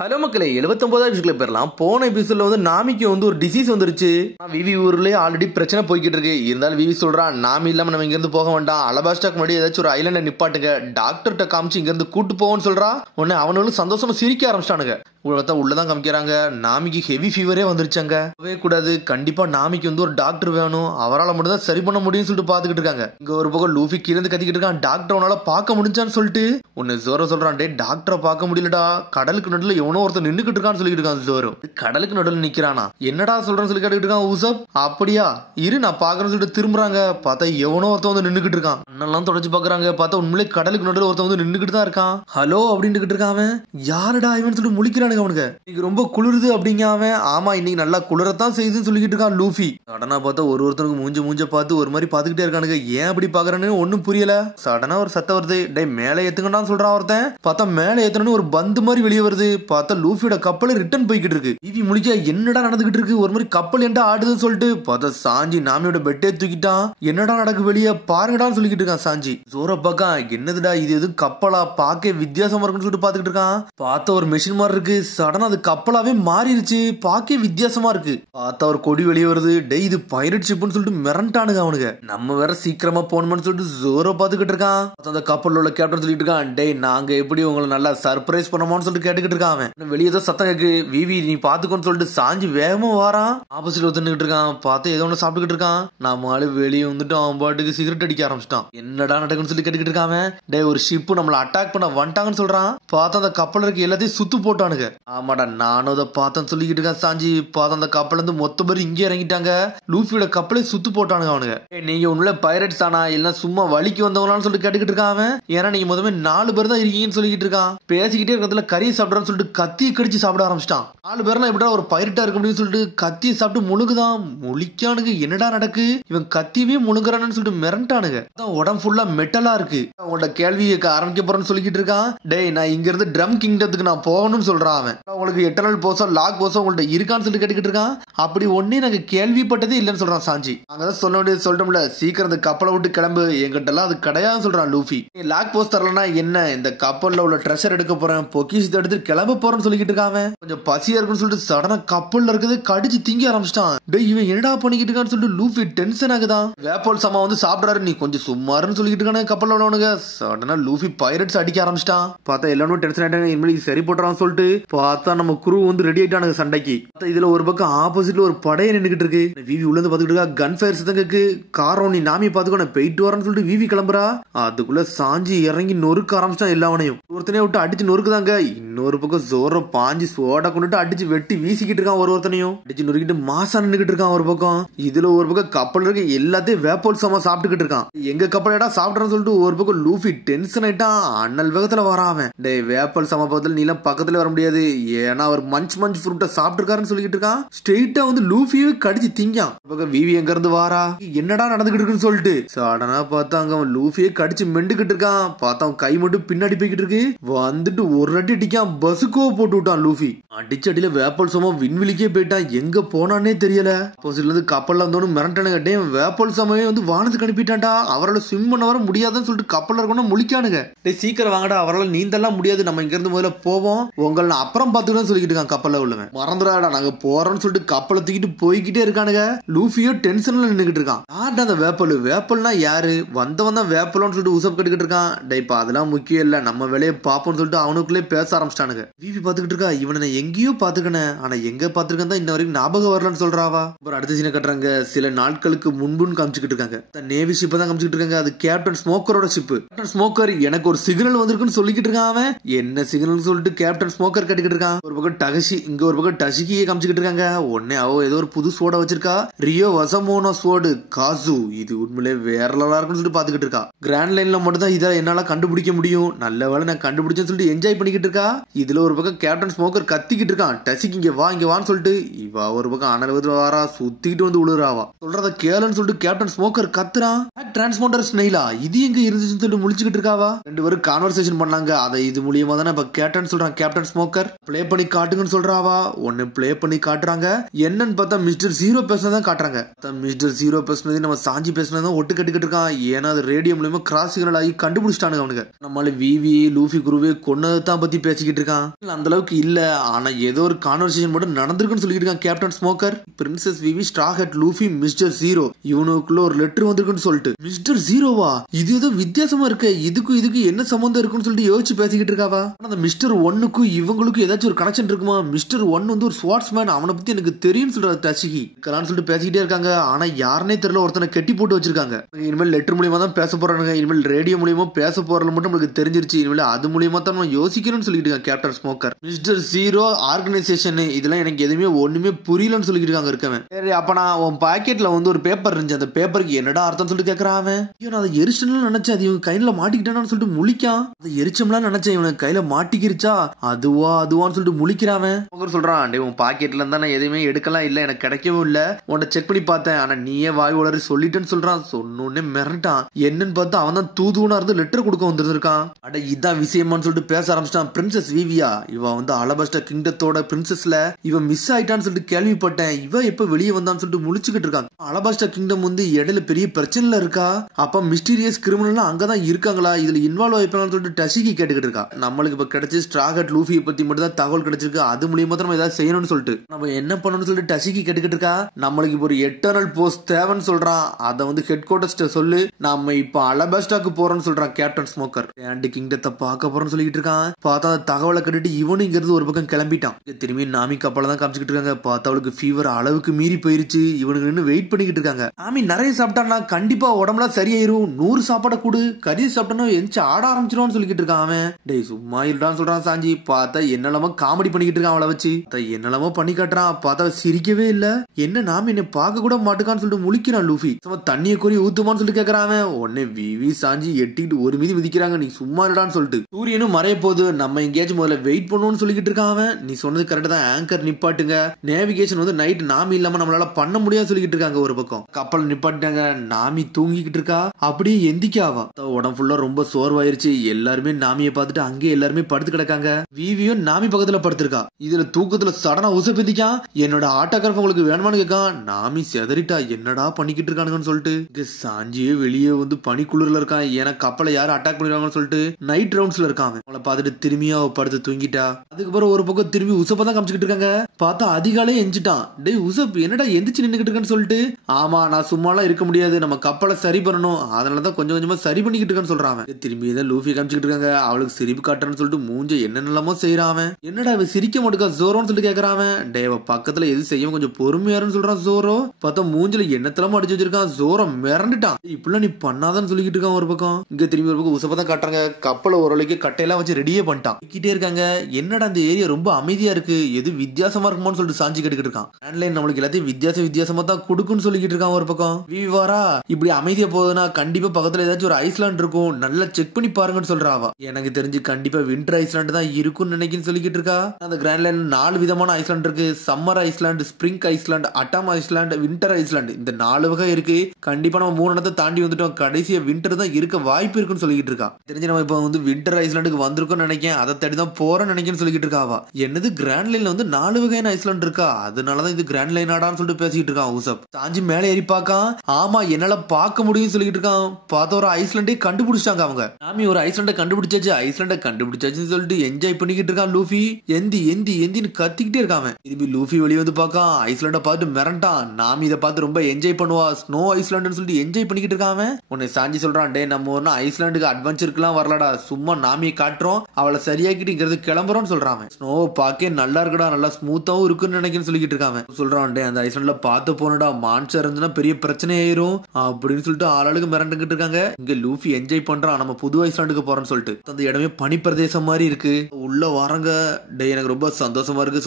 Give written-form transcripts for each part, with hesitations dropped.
Hello மக்களே, 79வது எபிசோட்ல போயிடலாம். போன எபிசோட்ல வந்து நாமிக்கு வந்து ஒரு டிசீஸ் வந்துருச்சு. விவி ஊர்லயே ஆல்ரெடி பிரச்சனை போய்கிட்டு இருக்கு. இருந்தாலும் விவி சொல்றான், நாமி இல்லாம நம்ம இங்க இருந்து போக வேண்டாம், அலபாஸ்டாக்கு முன்னாடி ஏதாச்சும் ஒரு ஐலண்ட நிப்பாட்டுங்க, டாக்டர்கிட்ட காமிச்சு இங்க இருந்து கூட்டு போவோம்னு சொல்றா. உடனே அவனும் சந்தோஷமா சிரிக்க ஆரம்பிச்சிட்டானுங்க. உள்ளதான் காமிக்கிறாங்க, நாமிக்கு ஹெவி ஃபீவரே வந்துருச்சாங்க. கூடாது, கண்டிப்பா நாமிக்கு வந்து ஒரு டாக்டர் வேணும், அவரால் மட்டும் தான் சரி பண்ண முடியும்னு சொல்லிட்டு பாத்துக்கிட்டு இருக்காங்க. இங்க ஒரு பக்கம் லூஃபி கீழே இருந்து கத்திக்கிட்டு இருக்கான், டாக்டர் உன்னால பார்க்க முடிஞ்சான்னு சொல்லிட்டு. உன்னை ஜோரோ சொல்றான், டே டாக்டரை பார்க்க முடியலடா, கடலுக்கு நடுல எவனோ ஒருத்தர் நின்னுக்கிட்டு இருக்கான்னு சொல்லிட்டு இருக்கான். ஜோரோ கடலுக்கு நடுவில் நிக்கிறானா, என்னடா சொல்றேன்னு சொல்லி கேட்டுக்கிட்டு இருக்கான். ஊசப், அப்படியா, இரு நான் பாக்குறேன்னு சொல்லிட்டு திரும்புறாங்க. பார்த்தா எவனோ ஒருத்தன் வந்து நின்னுக்கிட்டு இருக்கான். அண்ணெல்லாம் தொடச்சு பாக்குறாங்க, பார்த்தா உண்மையிலே கடலுக்கு நடுவில் ஒருத்தன் வந்து நின்னுக்கிட்டு தான் இருக்கான். ஹலோ அப்படின்ட்டு இருக்கான். அவன் யாருடா இவன் சொல்லிட்டு முழிக்கிறானுங்க. அவனுக்கு இன்னைக்கு ரொம்ப குளிருது அப்படிங்க. அவன் ஆமா இன்னைக்கு நல்லா குளிரத்தான் செய்யுதுன்னு சொல்லிக்கிட்டு இருக்கான். லூஃபி சடனா பார்த்தா ஒருத்தனுக்கு மூஞ்ச பார்த்து ஒரு மாதிரி பாத்துக்கிட்டே இருக்கானுங்க. ஏன் அப்படி பாக்குறான்னு ஒன்னும் புரியல. சடனா ஒரு சத்தம் வருது, டே மேலே ஏத்துங்கடான்னு சொல்றான் ஒருத்தன். பார்த்தா மேலே ஏத்தணும்னு ஒரு பந்து மாதிரி வெளியே வருது. பார்த்தா லூஃபியோட கப்பல் ரிட்டர்ன் போய்கிட்டு இருக்கு. விவி முழிக்க, என்னடா நடந்துகிட்டு இருக்கு, ஒரு மாதிரி கப்பல் என்ன ஆடுதுன்னு சொல்லிட்டு பார்த்தா சாஞ்சி நாமியோட பெட்டே தூக்கிட்டான். என்னடா நடக்கு வெளியே பாருங்கடான்னு சொல்லிக்கிட்டு இருக்கான் சாஞ்சி. ஜோர பாக்கா, என்னதுடா இது, எது கப்பலா, பாக்க வித்தியாசமா இருக்குன்னு சொல்லிட்டு பாத்துக்கிட்டு இருக்கான். பார்த்தா ஒரு மெஷின் மாதிரி இருக்கு. சடனா அது கப்பலாவே மாறிடுச்சு, பாக்க வித்தியாசமா இருக்கு. பார்த்தா ஒரு கொடி வெளியே வருது. டே இது பைரட் ஷிப்னு சொல்லிட்டு மிரண்டானுங்க அவனுங்க. நம்ம வேற சீக்கிரமா போகணும்னு சொல்லிட்டு ஜோர பாத்துக்கிட்டு இருக்கான். அந்த கப்பல் உள்ள கேப்டன் சொல்லிட்டு இருக்கான், டே நாங்க எப்படி உங்களை நல்லா சர்ப்ரைஸ் பண்ணோம்னு சொல்லிட்டு கேட்டுக்கிட்டு இருக்கான். அவன் வெளியே ஏதோ சத்தம் கேக்கு, விவி நீ பாத்துக்கோன்னு சொல்லிட்டு சாஞ்சி வேகமா வாரான். ஆப்போசிட்ல ஒருத்தன்னுட்டு இருக்கான். பார்த்து ஏதோ ஒண்ணு சாப்பிட்டுக்கிட்டு இருக்கான். நம்ம ஆளு வெளியே வந்துட்டு அவன் பாட்டுக்கு சிகரெட் அடிக்க ஆரம்பிச்சிட்டான். என்னடா நடக்குன்னு சொல்லி கேட்டுக்கிட்டு இருக்கான். டே ஒரு ஷிப் நம்மள அட்டாக் பண்ண வந்துட்டாங்கன்னு சொல்றான். பார்த்தா அந்த கப்பல் இருக்கு எல்லாத்தையும் சுத்து போட்டானுங்க. ஆமாடா நானும் அதை பார்த்தேன்னு சொல்லிக்கிட்டு இருக்கான் சாஞ்சி. பார்த்தா அந்த கப்பல் இருந்து மொத்த பேர் இங்கே இறங்கிட்டாங்க. லூஃபியோட கப்பலை சுத்து போட்டானுங்க அவனுங்க. நீங்க உள்ள பைரட்ஸ் தானா இல்ல சும்மா வலிக்கு வந்தவங்களான்னு சொல்லிட்டு கேட்டுக்கிட்டு இருக்கான் அவன். ஏன்னா நீங்க முதல்ல 4 பேர் தான் இருக்கீங்கன்னு சொல்லிக்கிட்டு இருக்கான். பேசிக்கிட்டே இருக்கிறதுல கறியை சாப்பிடறான்னு சொல்லிட்டு கத்தியை கடிச்சு சாப்பிட ஆரம்பிச்சிட்டான். 4 பேர்லாம் எப்படா ஒரு பைரட்டா இருக்க முடியும்னு சொல்லிட்டு கத்தியை சாப்பிட்டு முழுகுதான். முழிக்கானுங்க, என்னடா நடக்கு, இவன் கத்தியவே முழுங்குறான்னு சொல்லிட்டு மிரண்டானுங்க. உடம்பு ஃபுல்லா மெட்டலா இருக்கு. அவங்களோட கேள்வி ஆரம்பிக்க போறேன்னு சொல்லிக்கிட்டு இருக்கான். டேய் நான் இங்க இருந்து ட்ரம் கிங்டத்துக்கு நான் போகணும்னு சொல்றான் அவன். உங்களுக்கு எட்டர்னல் போஸோ லாக் போஸோ உங்கள்ட்ட இருக்கான்னு சொல்லிட்டு கேட்டுக்கிட்டு இருக்கான். அப்படி ஒன்னே நாங்க கேள்விப்பட்டதே இல்லைன்னு சொல்றான் சாஞ்சி. அங்கதான் சொல்ல வேண்டியது சொல்லிட்டோம்ல, சீக்கிரம் அந்த கப்பலை விட்டு கிளம்பு, எங்கிட்ட எல்லாம் அது கிடையாது சொல்றான் லூஃபி. லாக் போஸ் தரலன்னா என்ன, இந்த கப்பல்ல உள்ள ட்ரெஷர் எடுக்க போறேன், பொக்கிஷத்தை எடுத்து கிளம்ப போறேன்னு சொல்லிக்கிட்டு இருக்கான். கொஞ்சம் பசியா இருக்குன்னு சொல்லிட்டு சடனா கப்பல்ல இருக்குது கடிச்சு திங்க ஆரம்பிச்சிட்டான். டேய் இவன் என்னடா பண்ணிக்கிட்டு இருக்கான்னு சொல்லிட்டு லூஃபி டென்ஷன் ஆகுதான். வேப்போல் சமா வந்து சாப்பிடாரு, நீ கொஞ்சம் சும்மாருன்னு சொல்லிக்கிட்டு இருக்கானே கப்பல்ல உள்ளவனுங்க. சடனா லூஃபி பைரட்ஸ் அடிக்க ஆரம்பிச்சிட்டான். பார்த்தா எல்லாரும் டென்ஷன் ஆயிட்டாங்க, இனிமேல் சரி போட்டுறான்னு சொல்லிட்டு பார்த்தா நம்ம குரூ வந்து ரெடி ஆயிட்டானுங்க சண்டைக்கு. இதுல ஒரு பக்கம் ஆப்போசிட்ல ஒரு படையை நின்னுகிட்டு இருக்கு. விவி உள்ள இருந்து பாத்துக்கிட்டு இருக்கா. கன் ஃபயர் சத்தங்களுக்கு காரம், நீ நாமியை பாத்துக்கோ நான் போயிட்டு வரேன்னு சொல்லிட்டு விவி கிளம்புறா. அதுக்குள்ள சாஞ்சி இறங்கி நொறுக்க ஆரம்பிச்சிட்டான் எல்லாவனையும். ஒருத்தனையும் விட்டு அடிச்சு நொறுக்குதாங்க. இன்னொரு பக்கம் ஜோர பாஞ்சி சோடா கொண்டுட்டு அடிச்சு வெட்டி வீசிக்கிட்டு இருக்கான். ஒருத்தனையும் அடிச்சு நொறுக்கிட்டு மாசா நின்னுகிட்டு இருக்கான் ஒரு பக்கம். இதுல ஒரு பக்கம் கப்பல் இருக்க எல்லாத்தையும் வேப்போல் சமா சாப்பிட்டுக்கிட்டு இருக்கான். எங்க கப்பல் ஏடா சாப்பிட்றான்னு சொல்லிட்டு ஒரு பக்கம் லூஃபி டென்ஷன் ஆயிட்டான். அண்ணல் வேகத்துல வரான். டே வேப்பல் சமா பக்கத்துல நீ எல்லாம் பக்கத்துல வர முடியாது, ஏன்னா அவர் மஞ்ச் ஃப்ரூட்டை சாப்பிட்டு இருக்காருன்னு சொல்லிட்டு இருக்கான். ஸ்ட்ரெயிட்டா வந்து லூஃபியே கடிச்சு திங்கான். விவி எங்க இருந்து வாரா, என்னடா நடந்துகிட்டு இருக்குன்னு சொல்லிட்டு சடனா பார்த்தா அங்க அவன் லூஃபியே கடிச்சு மெண்டுகிட்டு இருக்கான். பார்த்தா அவன் கை மட்டும் பின்னாடி போய்கிட்டு இருக்கு. வந்துட்டு ஒரு அடி அடிக்கான், பஸ்ஸுக்கோ போட்டு விட்டான் லூஃபி. அடிச்ச அடியில வேப்பல் சமா விண்வெளிக்கே போயிட்டான், எங்க போனானே தெரியல. ஆப்போசிட்ல இருந்து கப்பல்ல வந்தோன்னு மிரட்டானுங்க. டே வேப்பல் சமையே வந்து வானத்துக்கு அனுப்பிட்டான்டா, அவரால் ஸ்விம் பண்ண வர முடியாதுன்னு சொல்லிட்டு கப்பல்ல இருக்கணும் முழிக்கானுங்க. டே சீக்கிரம் வாங்கடா, அவரால் நீந்தெல்லாம் முடியாது, நம்ம இங்க இருந்து முதல்ல போவோம், உங்களை அப்புறம் பாத்துக்கணும்னு சொல்லிட்டு இருக்கான் கப்பல்ல உள்ளவன். மறந்துடாடா நாங்க போறோம்னு சொல்லிட்டு கப்பலை தூக்கிட்டு போய்கிட்டே இருக்கானுங்க. லூஃபியோ டென்ஷன்ல நின்னுகிட்டு இருக்கான். யார்டா அந்த வேப்பல், வேப்பல்னா யாரு, வந்தவன் தான் வேப்பலன்னு சொல்லிட்டு உசப் கட்டுக்கிட்டு இருக்கான். டே இப்ப அதெல்லாம் முக்கியம் இல்ல, நம்ம வேலையை பாப்போம்னு சொல்லிட்டு அவனுக்குள்ளே பேச ஆரம்பிச்சிட்டானுங்க. விவி பாத்துக்கிட்டு இருக்கா, இவனை எங்கேயோ பாத்துக்கனேன், ஆனா எங்க பாத்துருக்கேன் தான் இன்ன வரைக்கும் ஞாபகம் வரலன்னு சொல்றாவா. அப்புறம் அடுத்த சீனை கட்டுறாங்க. சில நாட்களுக்கு முன்புன்னு காமிச்சுக்கிட்டு இருக்காங்க. நேவி ஷிப் தான் காமிச்சுக்கிட்டு இருக்காங்க. அது கேப்டன் ஸ்மோக்கரோட ஷிப். கேப்டன் ஸ்மோக்கர் எனக்கு ஒரு சிக்னல் வந்திருக்குன்னு சொல்லிக்கிட்டு இருக்கான். அவன் என்ன சிக்னல் சொல்லிட்டு கேப்டன் ஸ்மோக்கர் கட்டிக்கிட்டு இருக்கான். ஒரு பக்கம் டகஷி, இங்க ஒரு பக்கம் டஷிக்கியே காமிச்சுக்கிட்டு இருக்காங்க. உடனே அவ ஏதோ ஒரு புது சோட வச்சிருக்கா, ரியோ வசமோனோ சோடு காசு. இது உண்மையிலே வேற லெவலா இருக்குன்னு சொல்லிட்டு பாத்துக்கிட்டு இருக்கா. கிராண்ட் லைன்ல மட்டும் தான் இதை என்னால கண்டுபிடிக்க முடியும், நல்ல வேலை நான் கண்டுபிடிச்சேன்னு சொல்லிட்டு என்ஜாய் பண்ணிக்கிட்டு இருக்கா. இதுல ஒரு பக்கம் கேப்டன் ஸ்மோக்கர் கத்திக்கிட்டு இருக்கான். டசிக்கு இங்க வான்னு சொல்லிட்டு இவ ஒரு பக்கம் அனல் வாரா, சுத்திக்கிட்டு வந்து உழுறாவா. சொல்றத கேளுன்னு சொல்லிட்டு கேப்டன் ஸ்மோக்கர் கத்துறான். டிரான்ஸ்போண்டர் ஸ்னெயிலா இது எங்க இருந்துச்சுன்னு சொல்லிட்டு முழிச்சுக்கிட்டு இருக்காவா. 2 பேரும் கான்வர்சேஷன் பண்ணாங்க. அதை இது மூலியமா தானே இப்ப கேப்டன் சொல்றான். கேப்டன் ஸ்மோக்கர் பிளே பண்ணி காட்டுங்கன்னு சொல்றாவா. ஒன்னு பிளே பண்ணி காட்டுறாங்க. என்னன்னு பார்த்தா மிஸ்டர் ஜீரோ பேசினதான் காட்டுறாங்க. மிஸ்டர் ஜீரோ பேசினது நம்ம சாஞ்சி பேசினதான் ஒட்டு கட்டிக்கிட்டு இருக்கான். ஏன்னா அது ரேடியோ மூலியமா கிராஸ் சிக்னல் ஆகி கண்டுபிடிச்சிட்டானுங்க அவனுக்கு. நம்மளால விவி லூஃபி குருவே கொன்னதான் பத்தி பேசிக்கிட்டு இருக்கான். அந்த அளவுக்கு இல்ல, ஆனா ஏதோ ஒரு கான்வர்சேஷன் மட்டும் நடந்திருக்குன்னு சொல்லிட்டு இருக்கான் captain Smoker. Princess Vivi, straw hat, Luffy, mister zero இவனுக்குள்ள ஒரு லெட்டர் வந்திருக்குன்னு சொல்லிட்டு. மிஸ்டர் ஜீரோவா? இது ஏதோ வித்தியாசமா இருக்கு, இதுக்கு என்ன சம்பந்தம் இருக்குன்னு சொல்லிட்டு யோசிச்சு பேசிக்கிட்டு இருக்காவா. அந்த மிஸ்டர் ஒன்னுக்கும் இவங்களுக்கும் ஏதாச்சும் ஒரு கனெக்ஷன் இருக்குமா? மிஸ்டர் ஒன் வந்து ஒரு ஸ்வாட்ஸ்மேன், அவனை பத்தி எனக்கு தெரியும் சொல்றாரு டசிகி. சொல்லிட்டு பேசிக்கிட்டே இருக்காங்க. ஆனா யாருனே தெரியல, ஒருத்தனை கெட்டி போட்டு வச்சிருக்காங்க. இனிமேல் லெட்டர் மூலியமா தான் பேச போறாங்க, இனிமேல் ரேடியோ மூலியமா பேச போறது மட்டும் நமக்கு தெரிஞ்சிருச்சு, இனிமேல் அது மூலியமா தான் நம்ம யோசிக்கணும்னு சொல்லிட்டு இருக்காங்க captain smoker. Mister zero organisation இதெல்லாம் எனக்கு எதுவுமே ஒண்ணுமே புரியலன்னு சொல்லிட்டு இருக்காங்க இருக்கவன். சரி அப்ப நான் உன் பாக்கெட்ல வந்து ஒரு பேப்பர் இருந்துச்சு, அந்த பேப்பருக்கு என்னடா அர்த்தம் சொல்லிட்டு கேட்கறான் அவன். நான் அதை எரிச்சலாம் நினைச்சேன், அது இவன் கையில மாட்டிக்கிட்டான்னு சொல்லிட்டு முழிக்கான். அதை எரிச்சம்லாம் நினைச்சேன், இவன் கையில மாட்டிக்கிருச்சா அதுவான்னு சொல்லிட்டு முழிக்கிறான். சொல்றான், உன் பாக்கெட்ல இருந்தா நான் எதுவுமே எடுக்கலாம் இல்ல, எனக்கு கிடைக்கவும் இல்ல, உன்னை செக் பண்ணி பார்த்தேன், ஆனா நீயே வாய் உளறி சொல்லிட்டேன்னு சொல்றான். சொன்னோடனே மிரட்டான். என்னன்னு பார்த்தா அவன் தான் தூதுவனா இருந்து லெட்டர் கொடுக்க வந்திருக்கான். அட இதான் விஷயமான்னு சொல்லிட்டு பேச ஆரம்பிச்சிட்டான். பிரின்சஸ் விவியா, இவ வந்து அலபாஸ்டா கிங்டத்தோட பிரின்சஸ்ல இவன் மிஸ் ஆயிட்டான்னு சொல்லிட்டு கேள்விப்பட்டேன், இவ எப்ப வெளியே வந்தான்னு சொல்லிட்டு முழிச்சுக்கிட்டு இருக்காங்க. அலபாஸ்டா கிங்டம் வந்து இடையில பெரிய பிரச்சனைல இருக்கா, அப்ப மிஸ்டீரியஸ் கிரிமினல் அங்கதான் இருக்காங்களா, இதுல இன்வால்வ் ஆயிப்பாங்கன்னு சொல்லிட்டு டசிகி கேட்டுக்கிட்டு இருக்கா. நம்மளுக்கு இப்ப கிடைச்சி ஸ்ட்ரா ஹேட் லூஃபியை பத்தி மட்டும் தான் தகவல் கிடைச்சிருக்கு, அது மூலியமா தான் நம்ம ஏதாவது செய்யணும்னு சொல்லிட்டு நம்ம என்ன பண்ணணும்னு சொல்லிட்டு டசிகி கேட்டுக்கிட்டு இருக்கா. நம்மளுக்கு இப்போ ஒரு எட்டர்னல் போஸ்ட் தேவைன்னு சொல்றான், அதை வந்து ஹெட் குவார்டர்ஸ்ட சொல்லு, நம்ம இப்ப அலபாஸ்டாக்கு போறோம்னு சொல்றான் கேப்டன் ஸ்மோக்கர். அண்ட் கிங்டத்தை பார்க்க போறோம்னு சொல்லிட்டு இருக்கான். பார்த்தா அந்த தகவலை கட்டிட்டு இவனு இங்கிறது ஒரு பக்கம் கிளம்பிட்டான். திரும்பி நாமி கப்பல தான் காமிச்சிட்டு இருக்காங்க. பார்த்தா அவளுக்கு ஃபீவர் அளவுக்கு மீறி போயிருச்சு, இவனுக்கு நின்று வெயிட் பண்ணிக்கிட்டு இருக்காங்க. நாமி நிறைய சாப்பிட்டான்னா கண்டிப்பா உடம்புலாம் சரியாயிரும், 100 சாப்பாடை கூடு, கறி சாப்பிட்டா எந்திச்சு ஆட ஆரம்பிச்சிருவான்னு சொல்லிட்டு இருக்கான் அவன். டேய் சும்மா இருடான்னு சொல்றான் சாஞ்சி. பார்த்தா என்னெல்லாமோ காமெடி பண்ணிக்கிட்டு இருக்கான் அவளை வச்சு, என்னெல்லாமோ பண்ணி காட்டுறான். பார்த்தா சிரிக்கவே இல்ல. என்ன நாம என்ன பார்க்க கூட மாட்டுக்கான்னு சொல்லிட்டு முழிக்கிறான் லூஃபி. தண்ணியை கோரி ஊத்துமான்னு சொல்லிட்டு கேட்கறான். உடனே விவி சாஞ்சி எட்டிட்டு ஒரு மீதி மிதிக்கிறாங்க. நீ சும்மா இல்லடான்னு சொல்லிட்டு. சூரியனும் மறைய போது, நம்ம எங்கேயாச்சும் முதல்ல வெயிட் பண்ணுவோம்னு சொல்லிட்டு இருக்கான் அவன். நீ சொன்னது கரெக்ட் தான், ஆங்கர் நிப்பாட்டுங்க, நேவிகேஷன் வந்து நைட் நாமி இல்லாம நம்மளால பண்ண முடியாது சொல்லிட்டு இருக்காங்க. ஒரு பக்கம் கப்பல் நிப்பாட்டாங்க, நாமி தூங்கிக்கிட்டு இருக்கா. அப்படியே எந்திக்காவா, உடம்பு ஃபுல்லா ரொம்ப சோர்வாயிருச்சு. எல்லாருமே நாமியை பார்த்துட்டு அங்கேயே எல்லாருமே படுத்து கிடக்காங்க. விவியும் நாமி பக்கத்துல படுத்திருக்கா. இதுல தூக்கத்துல சடனா உசப்பிதிக்கான். என்னோட ஆட்டோகிராஃப் உங்களுக்கு வேணுமான்னு கேட்கான். நாமி செதறிட்டா, என்னடா பண்ணிக்கிட்டு இருக்கானுங்கன்னு சொல்லிட்டு. சாஞ்சியே வெளியே வந்து பனிக்குளிர்ல இருக்கான், ஏன்னா கப்பலை யாரும் அட்டாக் பண்ணிடுவாங்கன்னு சொல்லிட்டு நைட் ரவுண்ட்ஸ்ல இருக்கான். அவளை பார்த்துட்டு திரும்பியா படுத்து தூங்கிட்டா. அதுக்கப்புறம் ஒரு பக்கம் திரும்பி உசப்ப தான் காமிச்சுக்கிட்டு இருக்காங்க. பார்த்தா அதிகாலே எஞ்சிட்டான். டேய் உசப், என்னடா எந்திரிச்சு நின்னுக்கிட்டு இருக்கேன்னு சொல்லிட்டு. ஆமா, நான் சும்மாலாம் இருக்க முடியாது, நம்ம கப்பலை சரி பண்ணணும், அதனாலதான் கொஞ்சம் கொஞ்சமா சரி பண்ணிக்கிட்டு இருக்கான்னு சொல்றான். திரும்பி தான் லூஃபி காமிச்சுக்கிட்டு இருக்காங்க. அவளுக்கு சிரிப்பு காட்டுறன்னு சொல்லிட்டு மூஞ்ச என்னென்னலாமோ செய்யறான். என்னடா இவ சிரிக்க மாட்டுக்கா ஜோரோன்னு சொல்லிட்டு கேட்கறான். டேவ பக்கத்துல எது செய்யும் கொஞ்சம் பொறுமையாருன்னு சொல்றான் ஜோரோ. பார்த்தா மூஞ்சில என்னத்தெல்லாம் அடிச்சு வச்சிருக்கான். ஜோரோ மிரண்டுட்டான். இப்பெல்லாம் நீ பண்ணாதான்னு சொல்லிக்கிட்டு இருக்கான். ஒரு பக்கம் இங்க திரும்பி ஒரு பக்கம் உசப்பதான் காட்டுறாங்க. கப்பலை ஓரளவுக்கு கட்டையெல்லாம் வச்சு ரெடியே பண்ணிட்டான். கிட்டே இருக்காங்க. என்னடா இந்த ஏரியா ரொம்ப அமைதியா இருக்கு, எது வித்தியாசமா இருக்குமோன்னு சொல்லிட்டு சாஞ்சி கேட்டுக்கிட்டு இருக்கான். ஆன்லைன் நம்மளுக்கு எல்லாத்தையும் வித்தியாசமா தான் கொடுக்குன்னு சொல்லிக்கிட்டு இருக்கான். ஒரு பக்கம் விவாரா, இப்படி அமைதியா போகுதுன்னா கண்டிப்பா பக்கத்துல ஏதாச்சும் ஒரு ஐஸ்லாண்ட் இருக்கும், நல்லா செக் பண்ணி பாருங்கன்னு சொல்றாவா. எனக்கு தெரிஞ்சு கண்டிப்பா விண்டர் ஐஸ்லாண்ட் தான் இருக்கும்னு நினைக்கிறேன்னு சொல்லிக்கிட்டு இருக்கா. அந்த கிராண்ட் லைன் 4 விதமான ஐஸ்லாண்ட் இருக்கு. Summer island, spring island, atom island, winter island, இந்த 4 வகை இருக்கு. கண்டிப்பா நம்ம 3 இடத்தை தாண்டி வந்துட்டோம், கடைசியா விண்டர் தான் இருக்க வாய்ப்பு இருக்குன்னு சொல்லிக்கிட்டு இருக்கா. தெரிஞ்சு நம்ம இப்ப வந்து விண்டர் ஐஸ்லாண்டுக்கு வந்திருக்கோம்னு நினைக்கிறேன், அதை தேடி தான் போறேன்னு நினைக்கிறேன்னு சொல்லிக்கிட்டு இருக்காவா. என்னது கிராண்ட் லைன்ல வந்து 4 வகையான ஐஸ்லாண்ட் இருக்கா, அதனாலதான் இது கிராண்ட் லைன் ஆடான்னு சொல்லிட்டு பேசிக்கிட்டு இருக்கான் உசப். சாஞ்சி மேலே ஏறி பாக்கான். ஆமா, என்னால பார்க்க முடியும் சொல்லிக்கிட்டு இருக்கான். பார்த்தா ஒரு ஐஸ்லாண்டே கண்டுபிடிச்சாங்க அவங்க. நாமி ஒரு ஐஸ்லாண்டை கண்டுபிடிச்சாச்சு, ஐஸ்லாண்டை கண்டுபிடிச்சாச்சுன்னு சொல்லிட்டு என்ஜாய் பண்ணிக்கிட்டு இருக்கான் லூஃபி. எந்தின்னு கத்திக்கிட்டே இருக்கான். திரும்பி லூஃபி வெளியே வந்து பாக்கான். ஐஸ்லாண்டை பார்த்து மிரண்டான். நாமி இதை பார்த்து ரொம்ப என்ஜாய் பண்ணுவா, ஸ்னோ ஐஸ்லாண்டுன்னு சொல்லிட்டு என்ஜாய் பண்ணிக்கிட்டு இருக்கான். உன்னை சாஞ்சி சொல்றான், டே நம்ம ஒன்னும் ஐஸ்லாண்டுக்கு அட்வென்ச்சருக்குலாம் வரலடா, சும்மா நாமியை காட்டுறோம், அவளை சரியாக்கிட்டு இங்கிறது கிளம்புறோம்னு சொல்றான். ஸ்னோவை பார்க்க நல்லா இருக்குடா, நல்லா ஸ்மூத்தாவும் இருக்குன்னு நினைக்கிறேன்னு சொல்லிக்கிட்டு இருக்கான். சொல்றான், டே அந்த ஐஸ்லாண்ட்ல பார்த்து போனடா, மான்ஸ்டர் இருந்துன்னா பெரிய பிரச்சனை ஆயிரும் அப்படின்னு சொல்லிட்டு ஆளாளுக்கு மிரண்டுகிட்டு இருக்காங்க. இங்க லூஃபி என்ஜாய் பண்றான், நம்ம புது ஐஸ்லாண்டுக்கு போறோம்னு சொல்லிட்டு. அந்த இடமே பனி பிரதேசம் மாதிரி இருக்கு, உள்ள வரங்க. டே எனக்கு ரொம்ப சந்தோஷமா இருக்குன்னு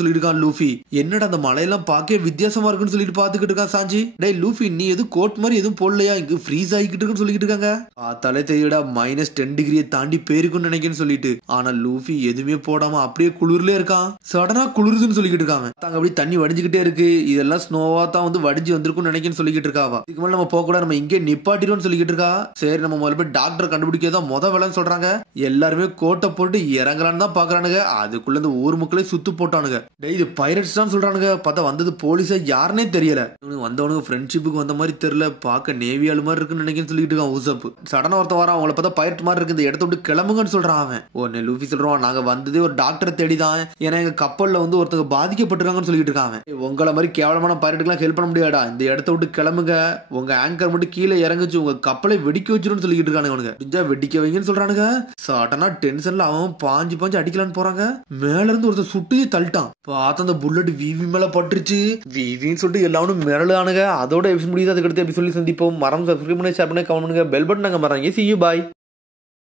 சொல்லிட்டு இருக்கான் லூஃபி. என்னடா அந்த மலையெல்லாம் பார்க்க வித்தியாசமா இருக்குன்னு சொல்லிட்டு பாத்துக்கிட்டு இருக்கான் சாஞ்சி. டே லூஃபி, நீ எதுவும் கோட் மாதிரி எதுவும் போடலையா, இங்க ஃப்ரீஸ் ஆகிக்கிட்டு இருக்குன்னு சொல்லிட்டு இருக்காங்க. பார்த்தாலே தெரியுடா -10 டிகிரியை தாண்டி போயிருக்குன்னு நினைக்கிறேன்னு சொல்லிட்டு. ஆனா லூஃபி எதுவுமே போடாம அப்படியே குளிர்ல இருக்கான். சடனா குளிருதுன்னு சொல்லிக்கிட்டு இருக்காங்க. தாங்க அப்படி தண்ணி வடிஞ்சுக்கிட்டே இருக்கு, இதெல்லாம் ஸ்னோவா தான் வந்து வடிஞ்சு வந்திருக்கும்னு நினைக்கிறேன்னு சொல்லிக்கிட்டு இருக்காவா. இதுக்கு மேல நம்ம போக கூட, நம்ம இங்கே நிப்பாட்டிடுவோம்னு சொல்லிக்கிட்டு இருக்கா. சரி நம்ம முதல்ல போய் டாக்டர் கண்டுபிடிக்கதான் வேலைன்னு சொல்றாங்க. எல்லாருமே கோட்டை போட்டு இறங்கலான்னு தான் பாக்குறானுங்க. அதுக்குள்ள இந்த ஊர் மக்களே சுத்து போட்டானுங்க. இது பைரட்ஸ் தான் சொல்றானுங்க. பார்த்தா வந்தது போலீஸா யாருன்னே தெரியல. வந்தவனுக்கு ஃப்ரெண்ட்ஷிப்புக்கு வந்த மாதிரி தெரியல, பார்க்க நேவி ஆளு மாதிரி இருக்குன்னு நினைக்கிறேன்னு சொல்லிட்டு இருக்கான் உசப். சடனா ஒருத்த வரான், அவங்கள பார்த்தா பைரட் மாதிரி இருக்கு, இந்த இடத்த விட்டு கிளம்புங்கன்னு சொல்றான் அவன். உடனே லூஃபி சொல்றான், நாங்க நாங்க வந்ததே ஒரு டாக்டரை தேடிதான், ஏன்னா எங்க கப்பல்ல வந்து ஒருத்தங்க பாதிக்கப்பட்டிருக்காங்கன்னு சொல்லிட்டு இருக்காங்க. உங்களை மாதிரி கேவலமான பைரட்டுக்கெல்லாம் ஹெல்ப் பண்ண முடியாடா, இந்த இடத்த விட்டு கிளம்புங்க, உங்க ஆங்கர் மட்டும் கீழே இறங்குச்சு, உங்க கப்பலை வெடிக்க வச்சிருன்னு சொல்லிட்டு இருக்கானுங்க. முடிஞ்சா வெடிக்க வைங்கன்னு சொல்றானுங்க. சடனா டென்ஷன்ல அவன் பாஞ்சு அடிக்கலான்னு போறாங்க. மேல இருந்து ஒருத்தர் சுட்டு தள்ளிட்டான். பார்த்த அந்த புல்லட் விவி மேல பட்டுருச்சு. விவின்னு சொல்லிட்டு எல்லாரும் மிரளானுங்க. அதோட எபிசோட் முடியுது. அதுக்கடுத்து எபிசோட் சந்திப்போம். மறந்து சப்ஸ்கிரைப் பண்ணி ஷேர் பண்ணி கமெண்ட் பண்ணுங்க. பெல் பட்டன் நாங்க மறங்க. See you, bye.